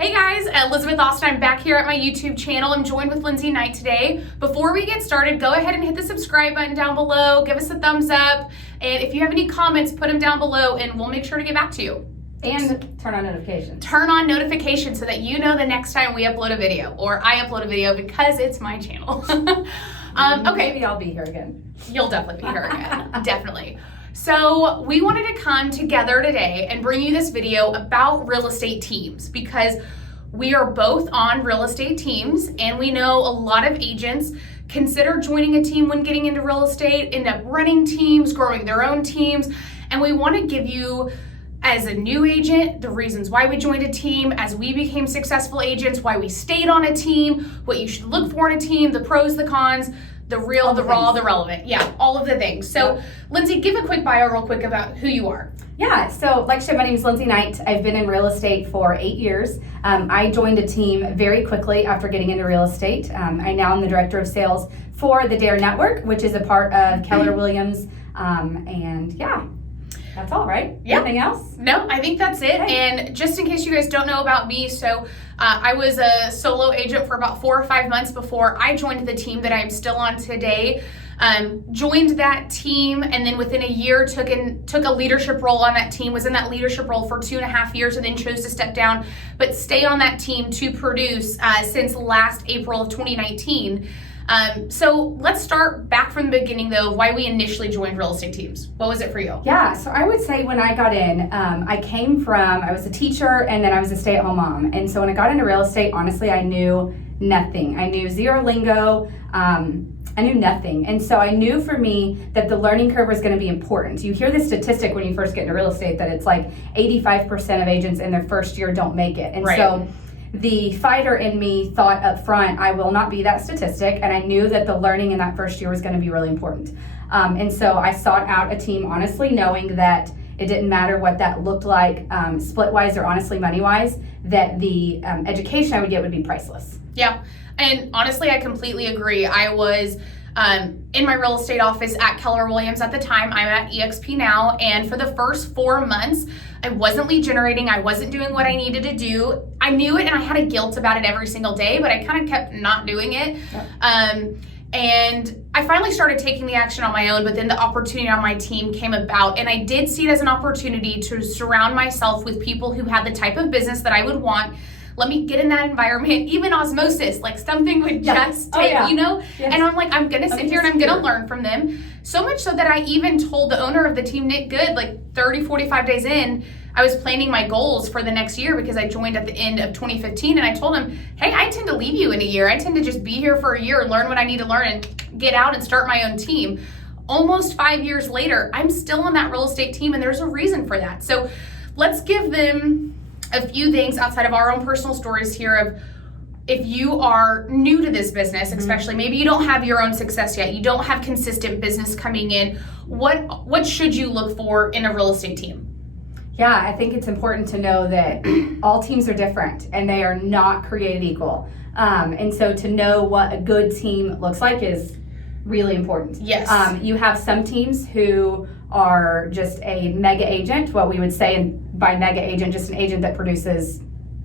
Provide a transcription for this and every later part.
Hey guys, Elizabeth Austin. I'm back here at my YouTube channel. I'm joined with Lindsay Knight today. Before we get started, go ahead and hit the subscribe button down below. Give us a thumbs up. And if you have any comments, put them down below and we'll make sure to get back to you. And turn on notifications. Turn on notifications so that you know the next time we upload a video, or I upload a video, because it's my channel. Okay. Maybe I'll be here again. You'll definitely be here again. Definitely. So we wanted to come together today and bring you this video about real estate teams, because we are both on real estate teams and we know a lot of agents consider joining a team when getting into real estate, end up running teams, growing their own teams. And we want to give you, as a new agent, the reasons why we joined a team, as we became successful agents, why we stayed on a team, what you should look for in a team, the pros, the cons, the real, the raw, the relevant. Yeah, all of the things. So, Yep. Lindsay, give a quick bio real quick about who you are. Yeah, so like I said, my name is Lindsay Knight. I've been in real estate for 8 years. I joined a team very quickly after getting into real estate. I now am the director of sales for the Dare Network, which is a part of Keller Williams. And yeah, that's all, right? Yeah. Anything else? No, I think that's it. Okay. And just in case you guys don't know about me, so I was a solo agent for about 4 or 5 months before I joined the team that I'm still on today. Joined that team, and then within a year took a leadership role on that team, was in that leadership role for 2.5 years, and then chose to step down, but stay on that team to produce since last April of 2019. So let's start back from the beginning though, why we initially joined real estate teams. What was it for you? Yeah, so I would say when I got in, I was a teacher and then I was a stay-at-home mom. And so when I got into real estate, honestly, I knew nothing. I knew zero lingo. I knew nothing. And so I knew for me that the learning curve was going to be important. You hear this statistic when you first get into real estate that it's like 85% of agents in their first year don't make it. And Right. so the fighter in me thought up front, I will not be that statistic. And I knew that the learning in that first year was going to be really important. And so I sought out a team, honestly, knowing that it didn't matter what that looked like, split-wise or honestly money-wise, that the education I would get would be priceless. Yeah, and honestly, I completely agree. I was in my real estate office at Keller Williams at the time. I'm at EXP now, and for the first 4 months, I wasn't lead generating. I wasn't doing what I needed to do. I knew it, and I had a guilt about it every single day, but I kind of kept not doing it. Yep. And I finally started taking the action on my own, but then the opportunity on my team came about, and I did see it as an opportunity to surround myself with people who had the type of business that I would want. Let me get in that environment, even osmosis, like something would just take, yeah. you know? Yes. And I'm like, I'm gonna sit here and I'm gonna learn from them. So much so that I even told the owner of the team, Nick Good, like 30, 45 days in, I was planning my goals for the next year because I joined at the end of 2015, and I told him, hey, I tend to leave you in a year. I tend to just be here for a year and learn what I need to learn and get out and start my own team. Almost 5 years later, I'm still on that real estate team, and there's a reason for that. So let's give them a few things outside of our own personal stories here of, if you are new to this business, especially maybe you don't have your own success yet, you don't have consistent business coming in, what should you look for in a real estate team? Yeah, I think it's important to know that all teams are different and they are not created equal. And so to know what a good team looks like is really important. Yes. You have some teams who are just a mega agent, what we would say, and by mega agent, just an agent that produces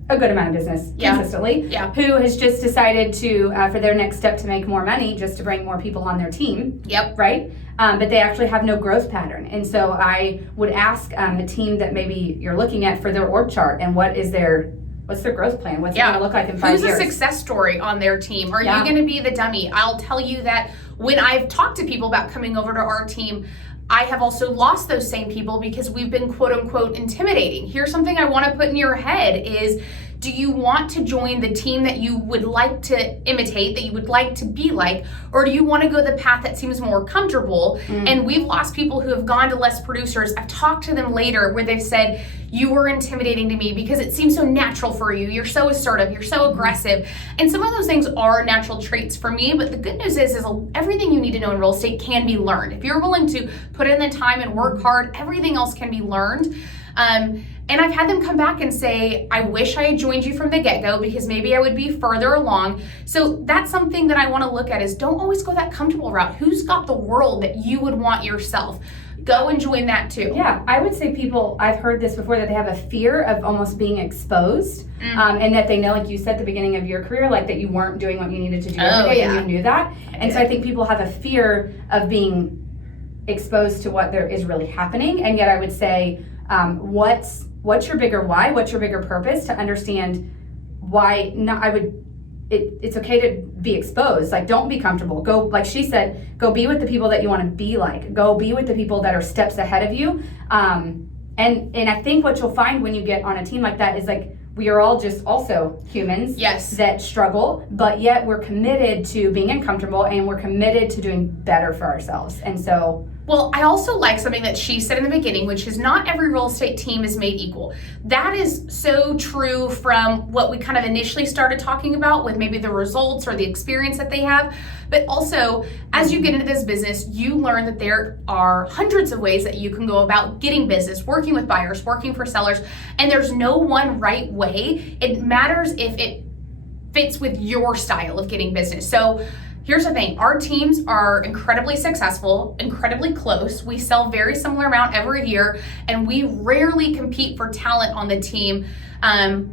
a good amount of business consistently, Yeah. who has just decided to, for their next step, to make more money, just to bring more people on their team. Yep. Right? But they actually have no growth pattern. And so I would ask a team that maybe you're looking at for their org chart, and what's their growth plan? What's it going to look like in 5 years? Who's a success story on their team? Are Yeah. you going to be the dummy? I'll tell you that when I've talked to people about coming over to our team, I have also lost those same people because we've been quote unquote intimidating. Here's something I want to put in your head is, do you want to join the team that you would like to imitate, that you would like to be like, or do you want to go the path that seems more comfortable? And we've lost people who have gone to less producers. I've talked to them later where they've said, you were intimidating to me because it seems so natural for you. You're so assertive, you're so aggressive. And some of those things are natural traits for me, but the good news is everything you need to know in real estate can be learned. If you're willing to put in the time and work hard, everything else can be learned. And I've had them come back and say, I wish I had joined you from the get-go because maybe I would be further along. So that's something that I want to look at is, don't always go that comfortable route. Who's got the world that you would want yourself? go and join that too. Yeah, I would say people, I've heard this before, that they have a fear of almost being exposed, and that they know, like you said at the beginning of your career, like that you weren't doing what you needed to do every day, and you knew that. And so I think people have a fear of being exposed to what there is really happening. And yet I would say, what's your bigger why? What's your bigger purpose? To understand why it's okay to be exposed. Like, don't be comfortable. Go, like she said, go be with the people that you want to be like. Go be with the people that are steps ahead of you. And I think what you'll find when you get on a team like that is, like, we are all just also humans that struggle, but yet we're committed to being uncomfortable, and we're committed to doing better for ourselves. And so, well, I also like something that she said in the beginning, which is not every real estate team is made equal. That is so true from what we kind of initially started talking about with maybe the results or the experience that they have. But also, as you get into this business, you learn that there are hundreds of ways that you can go about getting business, working with buyers, working for sellers, and there's no one right way. It matters if it fits with your style of getting business. So here's the thing, our teams are incredibly successful, incredibly close. We sell very similar amount every year, and we rarely compete for talent on the team.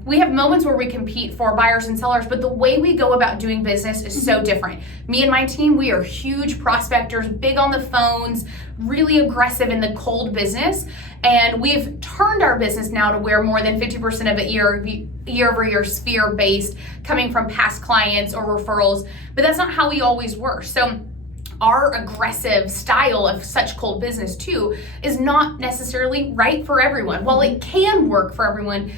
We have moments where we compete for buyers and sellers, but the way we go about doing business is so different. Me and my team, we are huge prospectors, big on the phones, really aggressive in the cold business. And we've turned our business now to where more than 50% of it year-over-year is fear-based, coming from past clients or referrals. But that's not how we always were. So our aggressive style of such cold business too is not necessarily right for everyone. While it can work for everyone,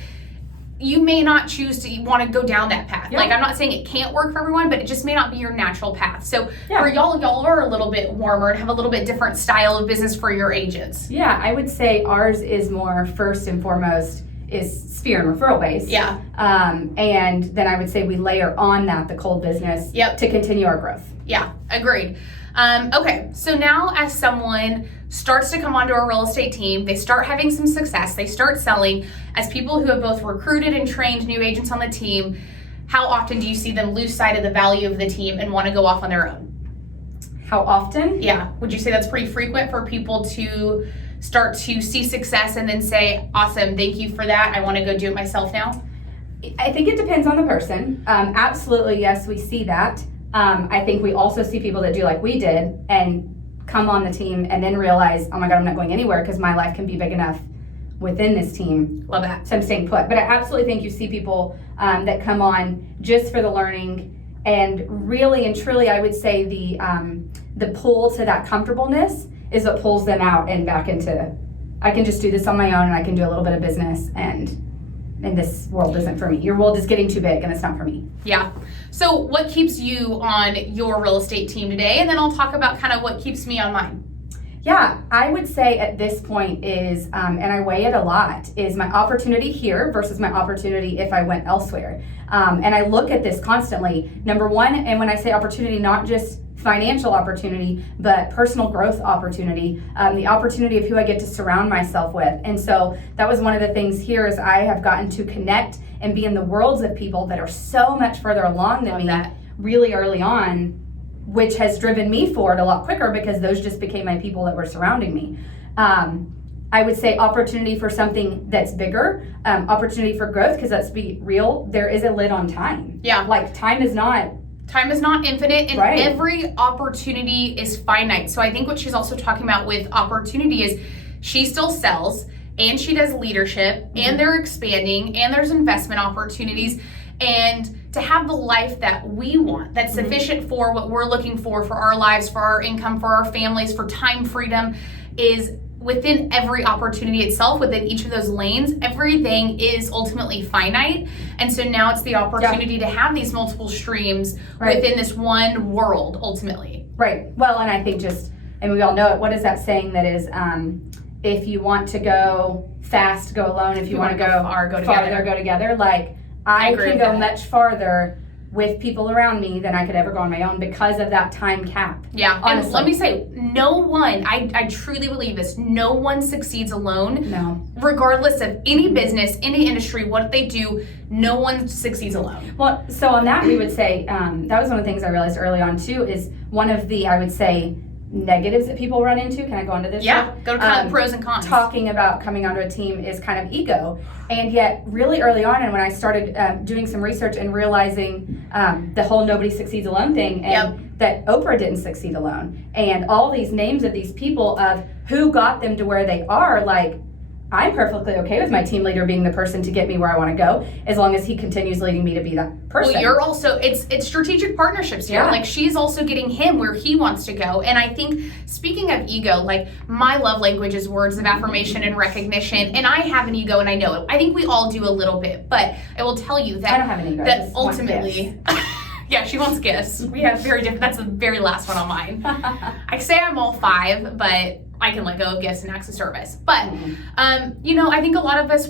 you may not choose to want to go down that path. Like, I'm not saying it can't work for everyone, but it just may not be your natural path. So for y'all are a little bit warmer and have a little bit different style of business for your agents. Yeah, I would say ours is more, first and foremost, is sphere and referral based. Yeah. And then I would say we layer on that the cold business to continue our growth. Yeah, agreed. Okay, so now as someone starts to come onto a real estate team, they start having some success, they start selling, as people who have both recruited and trained new agents on the team, how often do you see them lose sight of the value of the team and want to go off on their own? How often? Yeah, would you say that's pretty frequent for people to start to see success and then say, awesome, thank you for that, I want to go do it myself now? I think it depends on the person. Absolutely, yes, we see that. I think we also see people that do like we did and come on the team and then realize, oh my God, I'm not going anywhere because my life can be big enough within this team. Love that. So I'm staying put. But I absolutely think you see people that come on just for the learning, and really and truly, I would say the pull to that comfortableness is what pulls them out and back into, I can just do this on my own, and I can do a little bit of business, and this world isn't for me. Your world is getting too big and it's not for me. Yeah. So what keeps you on your real estate team today? And then I'll talk about kind of what keeps me on mine. Yeah, I would say at this point is, and I weigh it a lot, is my opportunity here versus my opportunity if I went elsewhere. And I look at this constantly. Number one, and when I say opportunity, not just financial opportunity, but personal growth opportunity, the opportunity of who I get to surround myself with. And so that was one of the things here, is I have gotten to connect and be in the worlds of people that are so much further along than me really early on, which has driven me forward a lot quicker because those just became my people that were surrounding me. I would say opportunity for something that's bigger, opportunity for growth, because let's be real, there is a lid on time. Yeah. Like time is not infinite, and every opportunity is finite. So I think what she's also talking about with opportunity is she still sells and she does leadership and they're expanding and there's investment opportunities, and to have the life that we want that's sufficient for what we're looking for our lives, for our income, for our families, for time freedom, is within every opportunity itself, within each of those lanes. Everything is ultimately finite. And so now it's the opportunity to have these multiple streams within this one world, ultimately. Right. Well, and I think and we all know it, what is that saying that is, if you want to go fast, go alone. If you want to go far, go together. Like, I can go much farther with people around me than I could ever go on my own because of that time cap. Yeah, honestly. And let me say, no one, I truly believe this, no one succeeds alone. No. Regardless of any business, any industry, what they do, no one succeeds alone. Well, so on that, we would say, that was one of the things I realized early on too, is one of the, I would say, negatives that people run into. Can I go into this? Yeah, go to kind of pros and cons. Talking about coming onto a team is kind of ego. And yet, really early on, and when I started doing some research and realizing the whole nobody succeeds alone thing, and that Oprah didn't succeed alone, and all these names of these people of who got them to where they are, like, I'm perfectly okay with my team leader being the person to get me where I want to go, as long as he continues leading me to be that person. Well, you're also, it's strategic partnerships here. Yeah. Like, she's also getting him where he wants to go. And I think, speaking of ego, like, my love language is words of affirmation and recognition. And I have an ego, and I know it. I think we all do a little bit. But I will tell you that, I don't have an ego. I that just want ultimately... Yeah, she wants gifts. We have very different, that's the very last one on mine. I say I'm all 5, but I can let go of gifts and acts of service. But, I think a lot of us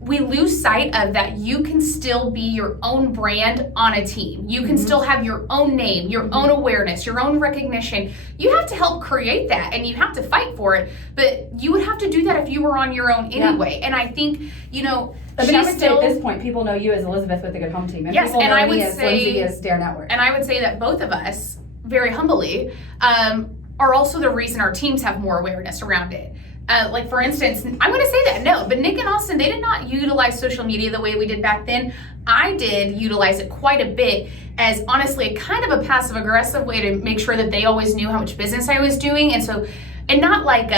we lose sight of that you can still be your own brand on a team. You can still have your own name, your own awareness, your own recognition. You have to help create that, and you have to fight for it. But you would have to do that if you were on your own anyway. And I think, I would say at this point, people know you as Elizabeth with the Good Home Team. And yes, people and know I would me as say, Lindsay as Dare Network. And I would say that both of us, very humbly, are also the reason our teams have more awareness around it. Like, for instance, I'm going to say that, no, but Nick and Austin, they did not utilize social media the way we did back then. I did utilize it quite a bit as, honestly, a kind of a passive-aggressive way to make sure that they always knew how much business I was doing. And not like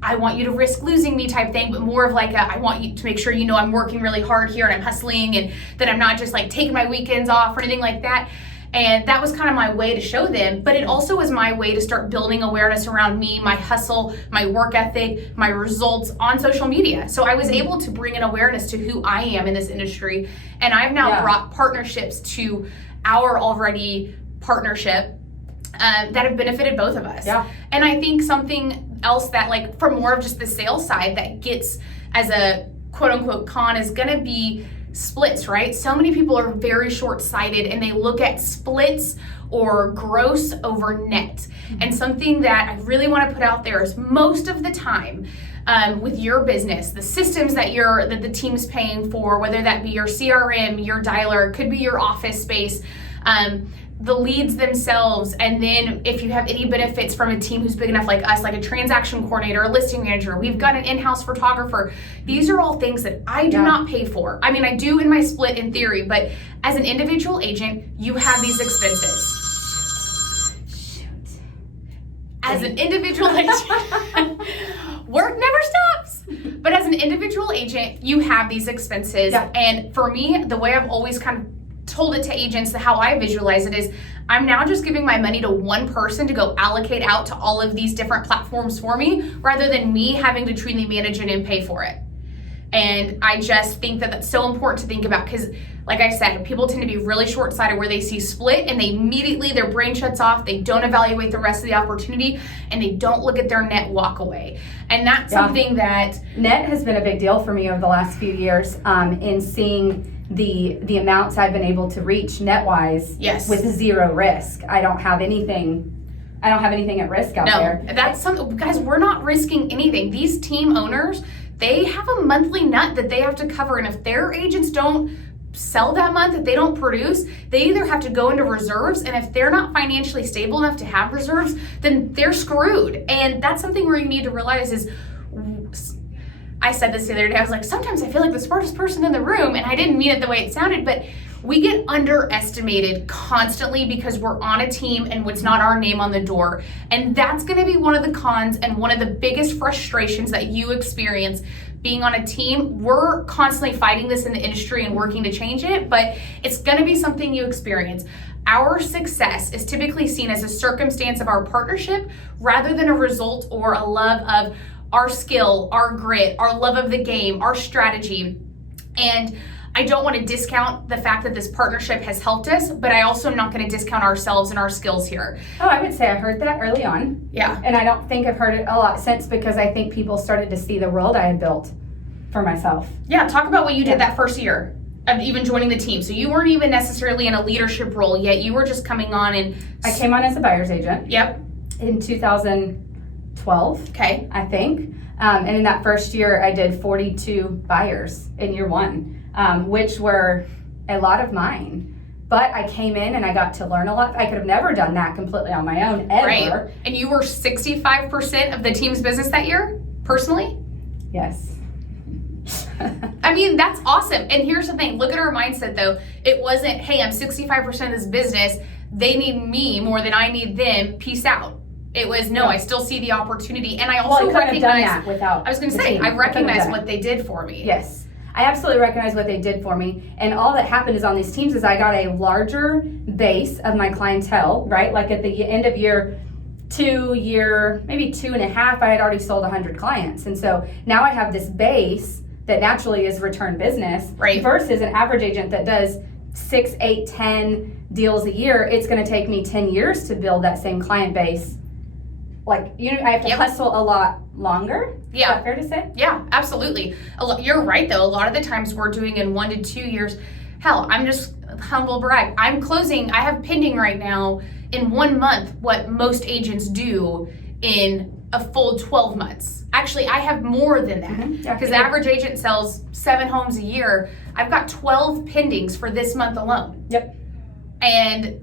I want you to risk losing me type thing, but more of like I want you to make sure I'm working really hard here and I'm hustling, and that I'm not just like taking my weekends off or anything like that. And that was kind of my way to show them, but it also was my way to start building awareness around me, my hustle, my work ethic, my results on social media. So I was able to bring an awareness to who I am in this industry. And I've now brought partnerships to our already partnership that have benefited both of us. Yeah. And I think something else that, like, for more of just the sales side that gets as a quote unquote con is going to be splits, right? So many people are very short-sighted and they look at splits or gross over net. And something that I really want to put out there is most of the time with your business, the systems that the team's paying for, whether that be your CRM, your dialer, could be your office space, the leads themselves, and then if you have any benefits from a team who's big enough like us, like a transaction coordinator, a listing manager, we've got an in-house photographer. These are all things that I do not pay for. I mean, I do in my split in theory, but as an individual agent, you have these expenses. Shoot. As an individual agent, work never stops. But as an individual agent, you have these expenses. Yeah. And for me, the way I've always kind of told it to agents, how I visualize it is I'm now just giving my money to one person to go allocate out to all of these different platforms for me, rather than me having to truly manage it and pay for it. And I just think that that's so important to think about, because like I said, people tend to be really short-sighted where they see split and they immediately, their brain shuts off, they don't evaluate the rest of the opportunity, and they don't look at their net walk away. And that's something that... Net has been a big deal for me over the last few years in seeing the amounts I've been able to reach net-wise with zero risk. I don't have anything at risk out there. That's something, guys, we're not risking anything. These team owners, they have a monthly nut that they have to cover, and if their agents don't sell that month, if they don't produce, they either have to go into reserves, and if they're not financially stable enough to have reserves, then they're screwed. And that's something where you need to realize is, I said this the other day, I was like, sometimes I feel like the smartest person in the room, and I didn't mean it the way it sounded, but we get underestimated constantly because we're on a team and it's not our name on the door. And that's going to be one of the cons and one of the biggest frustrations that you experience being on a team. We're constantly fighting this in the industry and working to change it, but it's going to be something you experience. Our success is typically seen as a circumstance of our partnership rather than a result or a love of our skill, our grit, our love of the game, our strategy. And I don't want to discount the fact that this partnership has helped us, but I also am not going to discount ourselves and our skills here. Oh, I would say I heard that early on. Yeah. And I don't think I've heard it a lot since, because I think people started to see the world I had built for myself. Yeah, talk about what you did that first year of even joining the team. So you weren't even necessarily in a leadership role yet. You were just coming on and... I came on as a buyer's agent. Yep. In 2012. Okay. I think. And in that first year, I did 42 buyers in year one, which were a lot of mine. But I came in and I got to learn a lot. I could have never done that completely on my own, ever. Right. And you were 65% of the team's business that year, personally? Yes. I mean, that's awesome. And here's the thing. Look at her mindset, though. It wasn't, hey, I'm 65% of this business. They need me more than I need them. Peace out. It was, no, I still see the opportunity. And I also recognize, that without I was going to say, I recognize what they did for me. Yes. I absolutely recognize what they did for me. And all that happened is on these teams is I got a larger base of my clientele, right? Like at the end of year 2, maybe 2.5, I had already sold 100 clients. And so now I have this base that naturally is return business, right, versus an average agent that does 6, 8, 10 deals a year. It's going to take me 10 years to build that same client base. Like, I have to hustle a lot longer. Yeah. Is that fair to say? Yeah, absolutely. You're right, though. A lot of the times we're doing in 1 to 2 years. Hell, I'm just humble brag. I have pending right now in 1 month what most agents do in a full 12 months. Actually, I have more than that, because the average agent sells 7 homes a year. I've got 12 pendings for this month alone. Yep. And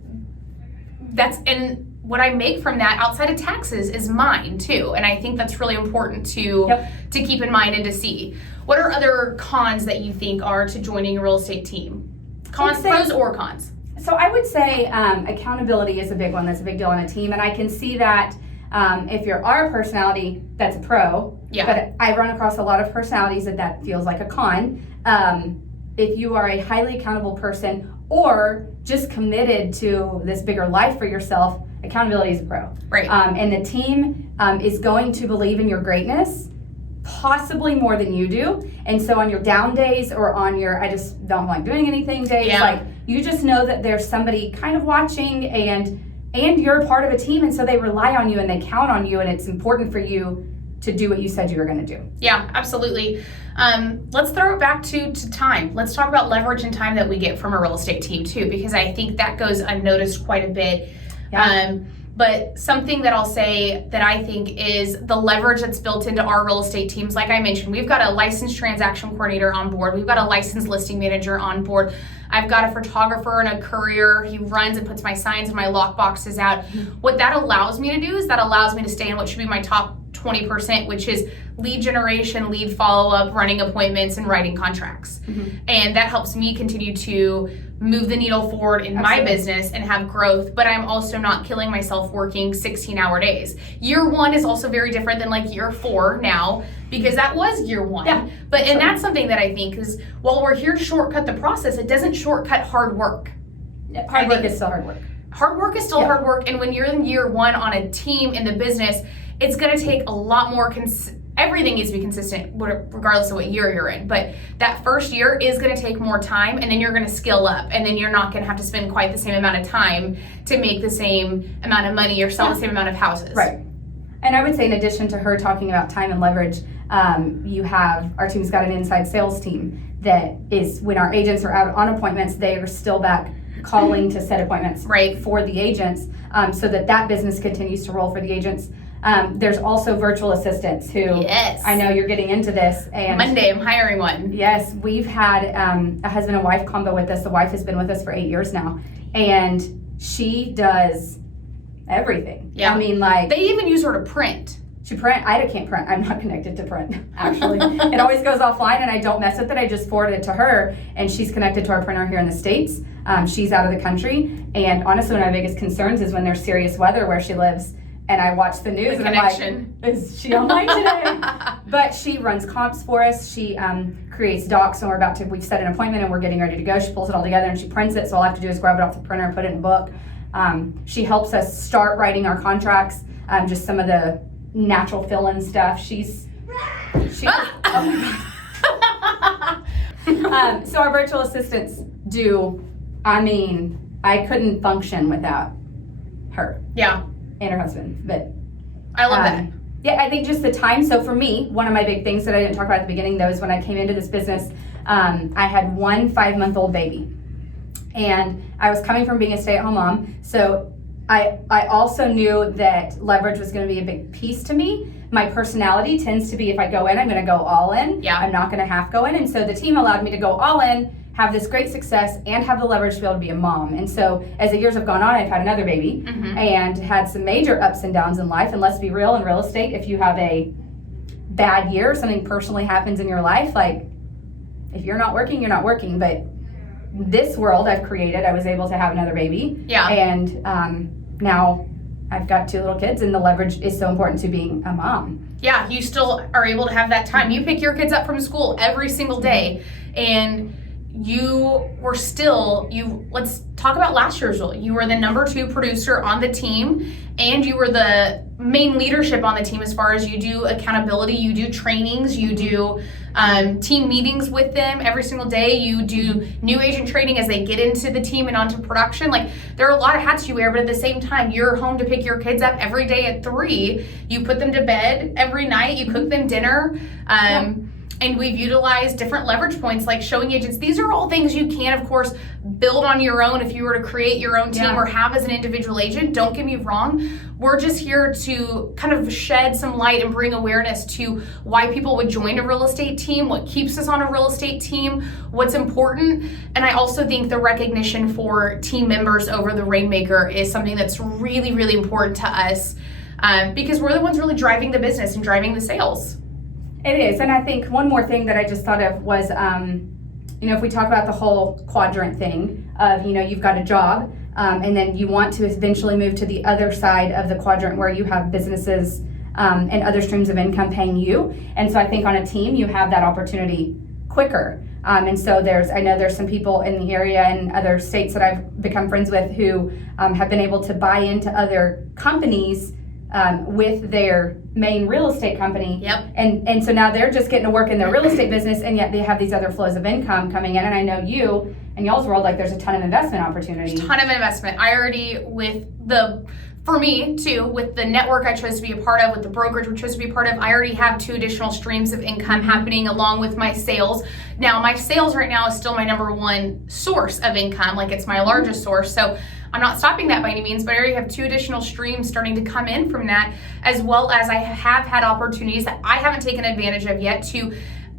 what I make from that outside of taxes is mine too. And I think that's really important to keep in mind and to see. What are other cons that you think are to joining a real estate team? Pros or cons? So I would say accountability is a big one. That's a big deal on a team. And I can see that if you're our personality, that's a pro. Yeah. But I run across a lot of personalities that feels like a con. If you are a highly accountable person or just committed to this bigger life for yourself, accountability is a pro. Right. And the team is going to believe in your greatness, possibly more than you do. And so on your down days or on your I just don't like doing anything days, like you just know that there's somebody kind of watching and you're a part of a team, and so they rely on you and they count on you, and it's important for you to do what you said you were going to do. Yeah, absolutely. Let's throw it back to time. Let's talk about leverage and time that we get from a real estate team too, because I think that goes unnoticed quite a bit. Yeah. But something that I'll say that I think is the leverage that's built into our real estate teams. Like I mentioned, we've got a licensed transaction coordinator on board. We've got a licensed listing manager on board. I've got a photographer and a courier. He runs and puts my signs and my lock boxes out. What that allows me to do is that allows me to stay in what should be my top 20%, which is lead generation, lead follow-up, running appointments, and writing contracts. And that helps me continue to move the needle forward in my business and have growth, but I'm also not killing myself working 16-hour days. Year 1 is also very different than like year 4 now, because that was year 1. Yeah, and that's something that I think is, while we're here to shortcut the process, it doesn't shortcut hard work. Hard work is still hard work. Hard work is still hard work, and when you're in year 1 on a team in the business, it's going to take a lot more everything needs to be consistent regardless of what year you're in, but that first year is going to take more time, and then you're going to skill up, and then you're not going to have to spend quite the same amount of time to make the same amount of money or sell the same amount of houses. Right. And I would say, in addition to her talking about time and leverage, our team's got an inside sales team that is, when our agents are out on appointments, they are still back calling to set appointments for the agents, so that business continues to roll for the agents. There's also virtual assistants who, I know you're getting into this. And Monday, I'm hiring one. Yes, we've had a husband and wife combo with us. The wife has been with us for 8 years now, and she does everything. Yeah. I mean, like, they even use her to print. She print. I can't print. I'm not connected to print, actually. It always goes offline, and I don't mess with it. I just forward it to her, and she's connected to our printer here in the States. She's out of the country, and honestly, one of my biggest concerns is when there's serious weather where she lives. And I watch the news and I'm like, is she online today? But she runs comps for us. She creates docs, and we've set an appointment and we're getting ready to go. She pulls it all together and she prints it. So all I have to do is grab it off the printer and put it in a book. She helps us start writing our contracts, just some of the natural fill-in stuff. So our virtual assistants I couldn't function without her. Yeah. And her husband, but I love that. Yeah, I think just the time. So for me, one of my big things that I didn't talk about at the beginning, though, is when I came into this business, I had one 5-month-old baby, and I was coming from being a stay-at-home mom. So I also knew that leverage was going to be a big piece to me. My personality tends to be, if I go in, I'm going to go all in. Yeah. I'm not going to half go in, and so the team allowed me to go all in, have this great success and have the leverage to be able to be a mom. And so as the years have gone on, I've had another baby and had some major ups and downs in life. And let's be real, in real estate, if you have a bad year, something personally happens in your life, like if you're not working, you're not working. But this world I've created, I was able to have another baby. Yeah. And now I've got 2 little kids, and the leverage is so important to being a mom. Yeah, you still are able to have that time. You pick your kids up from school every single day, and you were still, let's talk about last year's role. You were the number 2 producer on the team, and you were the main leadership on the team as far as you do accountability, you do trainings, you do team meetings with them every single day, you do new agent training as they get into the team and onto production. Like, there are a lot of hats you wear, but at the same time, you're home to pick your kids up every day at 3. You put them to bed every night, you cook them dinner. And we've utilized different leverage points like showing agents. These are all things you can, of course, build on your own if you were to create your own team or have as an individual agent. Don't get me wrong. We're just here to kind of shed some light and bring awareness to why people would join a real estate team, what keeps us on a real estate team, what's important. And I also think the recognition for team members over the Rainmaker is something that's really, really important to us because we're the ones really driving the business and driving the sales. It is, and I think one more thing that I just thought of was, if we talk about the whole quadrant thing of, you've got a job, and then you want to eventually move to the other side of the quadrant where you have businesses and other streams of income paying you. And so I think on a team, you have that opportunity quicker. And so I know there's some people in the area and other states that I've become friends with who have been able to buy into other companies with their main real estate company. Yep. And so now they're just getting to work in their real estate business, and yet they have these other flows of income coming in. And I know you and y'all's world, like, there's a ton of investment opportunity. Ton of investment. I already, for me too, with the network I chose to be a part of, with the brokerage we chose to be a part of, I already have 2 additional streams of income happening along with my sales. Now, my sales right now is still my number 1 source of income. Like, it's my largest source. So I'm not stopping that by any means, but I already have 2 additional streams starting to come in from that, as well as I have had opportunities that I haven't taken advantage of yet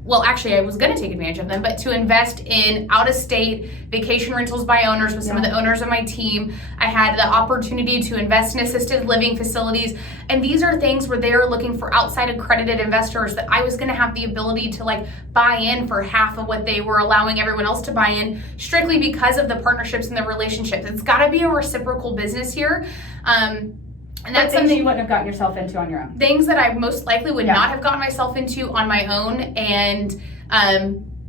I was going to take advantage of them, but to invest in out-of-state vacation rentals by owners with some of the owners of my team. I had the opportunity to invest in assisted living facilities, and these are things where they are looking for outside accredited investors that I was going to have the ability to buy in for half of what they were allowing everyone else to buy in, strictly because of the partnerships and the relationships. It's got to be a reciprocal business here. And that's something you wouldn't have gotten yourself into on your own. Things that I most likely would not have gotten myself into on my own, and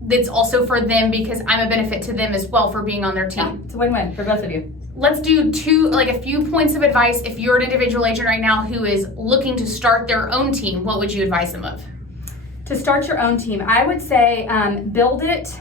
it's also for them because I'm a benefit to them as well for being on their team. Yeah, it's a win-win for both of you. Let's do a few points of advice. If you're an individual agent right now who is looking to start their own team, what would you advise them of? To start your own team, I would say build it.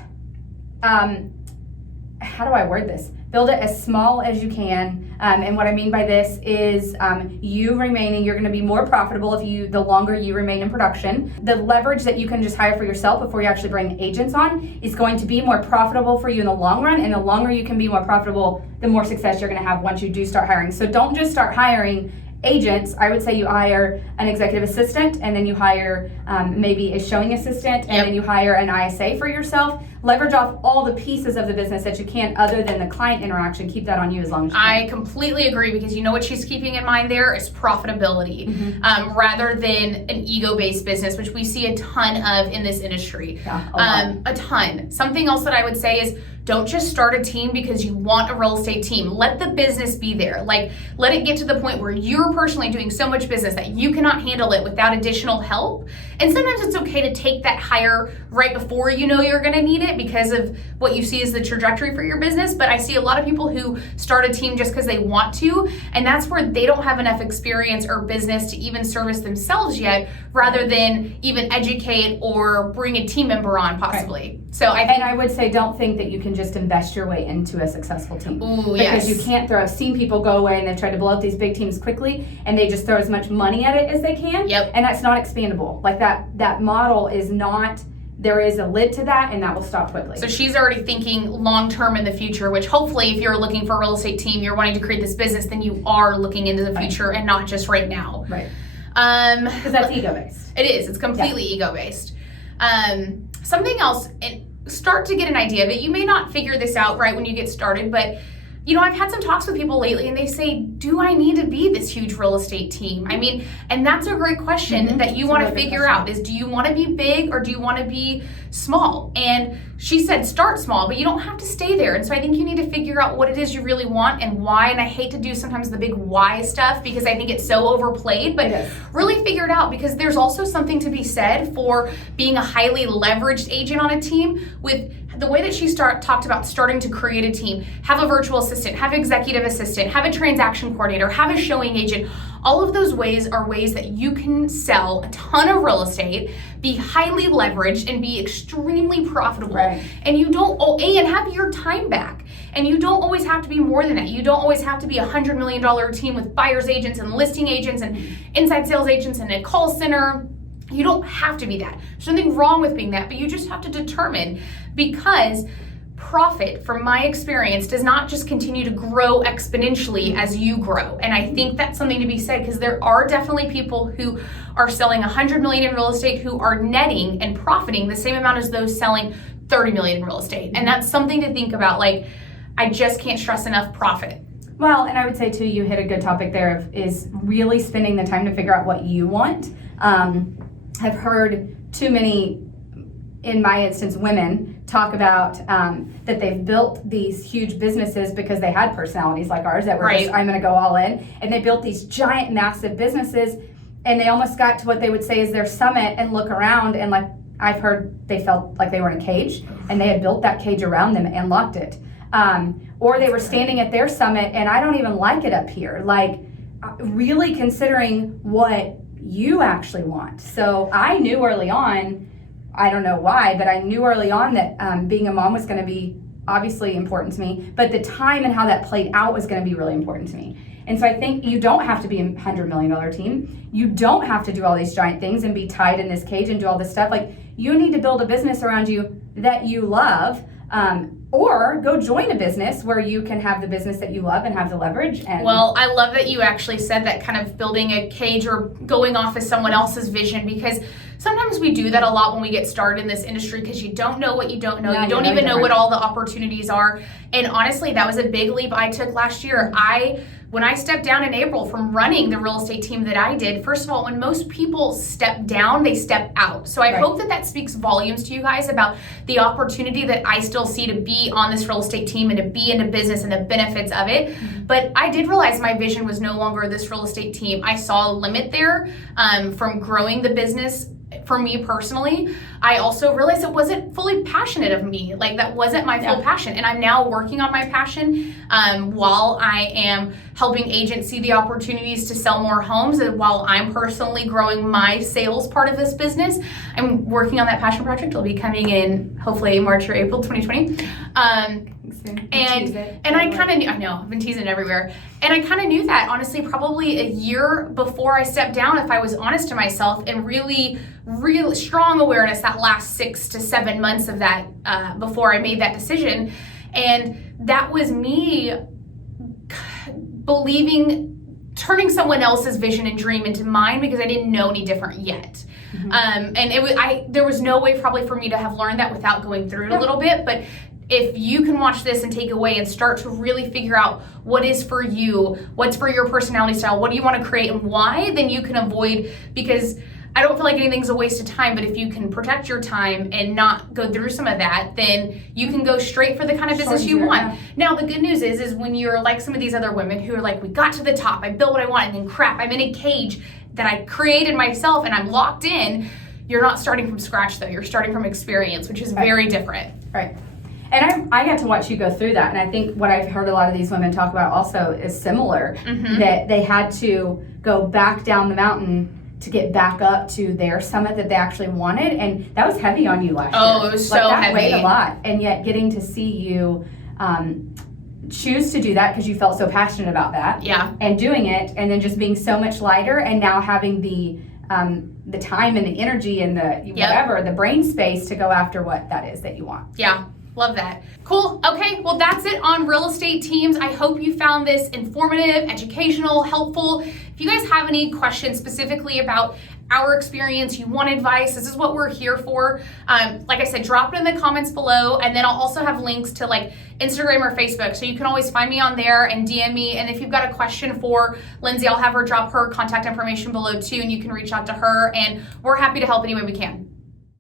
How do I word this? Build it as small as you can. And what I mean by this is you're going to be more profitable the longer you remain in production. The leverage that you can just hire for yourself before you actually bring agents on is going to be more profitable for you in the long run. And the longer you can be more profitable, the more success you're going to have once you do start hiring. So don't just start hiring agents. I would say you hire an executive assistant, and then you hire maybe a showing assistant, and then you hire an ISA for yourself. Leverage off all the pieces of the business that you can other than the client interaction. Keep that on you as long as you can. I completely agree, because what she's keeping in mind there is profitability rather than an ego-based business, which we see a ton of in this industry. Yeah, a ton. Something else that I would say is don't just start a team because you want a real estate team. Let the business be there. Let it get to the point where you're personally doing so much business that you cannot handle it without additional help. And sometimes it's okay to take that hire right before you're going to need it because of what you see as the trajectory for your business. But I see a lot of people who start a team just because they want to, and that's where they don't have enough experience or business to even service themselves yet, rather than even educate or bring a team member on possibly. Right. So I would say don't think that you can just invest your way into a successful team. Ooh, because you can't I've seen people go away and they've tried to blow up these big teams quickly, and they just throw as much money at it as they can. Yep. And that's not expandable. That model is not, there is a lid to that, and that will stop quickly. So she's already thinking long-term in the future, which hopefully if you're looking for a real estate team, you're wanting to create this business, then you are looking into the future and not just right now. Right. Because that's ego-based. It is. It's completely ego-based. Something else, and start to get an idea of it. You may not figure this out right when you get started, but I've had some talks with people lately and they say, do I need to be this huge real estate team? I mean, and that's a great question that you want to figure out is, do you want to be big or do you want to be small? And she said, start small, but you don't have to stay there. And so I think you need to figure out what it is you really want and why. And I hate to do sometimes the big why stuff because I think it's so overplayed, but really figure it out, because there's also something to be said for being a highly leveraged agent on a team. With the way that she talked about starting to create a team, have a virtual assistant, have an executive assistant, have a transaction coordinator, have a showing agent. All of those ways are ways that you can sell a ton of real estate, be highly leveraged, and be extremely profitable. Right. And and have your time back. And you don't always have to be more than that. You don't always have to be $100 million team with buyer's agents and listing agents and inside sales agents and a call center. You don't have to be that. There's nothing wrong with being that, but you just have to determine, because profit, from my experience, does not just continue to grow exponentially as you grow. And I think that's something to be said, because there are definitely people who are selling $100 million in real estate who are netting and profiting the same amount as those selling $30 million in real estate. And that's something to think about. Like, I just can't stress enough profit. Well, and I would say too, you hit a good topic there is really spending the time to figure out what you want. I've heard too many, in my instance, women talk about that they've built these huge businesses because they had personalities like ours that were just, I'm going to go all in. And they built these giant, massive businesses, and they almost got to what they would say is their summit and look around, and like I've heard, they felt like they were in a cage and they had built that cage around them and locked it. Or they were standing at their summit and I don't even like it up here. Like, really considering what you actually want. So I knew early on, I don't know why, but I knew early on that being a mom was going to be obviously important to me, but the time and how that played out was going to be really important to me. And so I think you don't have to be a $100 million team. You don't have to do all these giant things and be tied in this cage and do all this stuff. Like, you need to build a business around you that you love, or go join a business where you can have the business that you love and have the leverage. And well, I love that you actually said that, kind of building a cage or going off as someone else's vision, because sometimes we do that a lot when we get started in this industry, because you don't know what you don't know. You don't even know what all the opportunities are. And honestly, that was a big leap I took last year. When I stepped down in April from running the real estate team that I did, first of all, when most people step down, they step out. So I hope that speaks volumes to you guys about the opportunity that I still see to be on this real estate team and to be in a business and the benefits of it. Mm-hmm. But I did realize my vision was no longer this real estate team. I saw a limit there from growing the business. For me personally, I also realized it wasn't fully passionate of me. Like, that wasn't my full passion. And I'm now working on my passion while I am helping agents see the opportunities to sell more homes. And while I'm personally growing my sales part of this business, I'm working on that passion project. It'll be coming in hopefully March or April 2020. And I kind of knew, I know, I've been teasing everywhere. And I kind of knew that, honestly, probably a year before I stepped down, if I was honest to myself, and really strong awareness that last 6 to 7 months of that before I made that decision. And that was me turning someone else's vision and dream into mine, because I didn't know any different yet. Mm-hmm. And there was no way probably for me to have learned that without going through it a little bit. But if you can watch this and take away and start to really figure out what is for you, what's for your personality style, what do you want to create and why, then you can avoid, because I don't feel like anything's a waste of time, but if you can protect your time and not go through some of that, then you can go straight for the kind of business you want. Yeah. Now, the good news is when you're like some of these other women who are like, we got to the top, I built what I want, and then crap, I'm in a cage that I created myself and I'm locked in. You're not starting from scratch though, you're starting from experience, which is very different. Right. And I got to watch you go through that. And I think what I've heard a lot of these women talk about also is similar, that they had to go back down the mountain to get back up to their summit that they actually wanted. And that was heavy on you last year. Oh, it was so that heavy. Weighed a lot. And yet getting to see you choose to do that because you felt so passionate about that. Yeah. And doing it, and then just being so much lighter, and now having the time and the energy and the brain space to go after what that is that you want. Yeah. Love that. Cool. Okay, well, that's it on real estate teams. I hope you found this informative, educational, helpful. If you guys have any questions specifically about our experience, you want advice, this is what we're here for. Like I said, drop it in the comments below, and then I'll also have links to like Instagram or Facebook, so you can always find me on there and DM me. And if you've got a question for Lindsay, I'll have her drop her contact information below too, and you can reach out to her, and we're happy to help any way we can.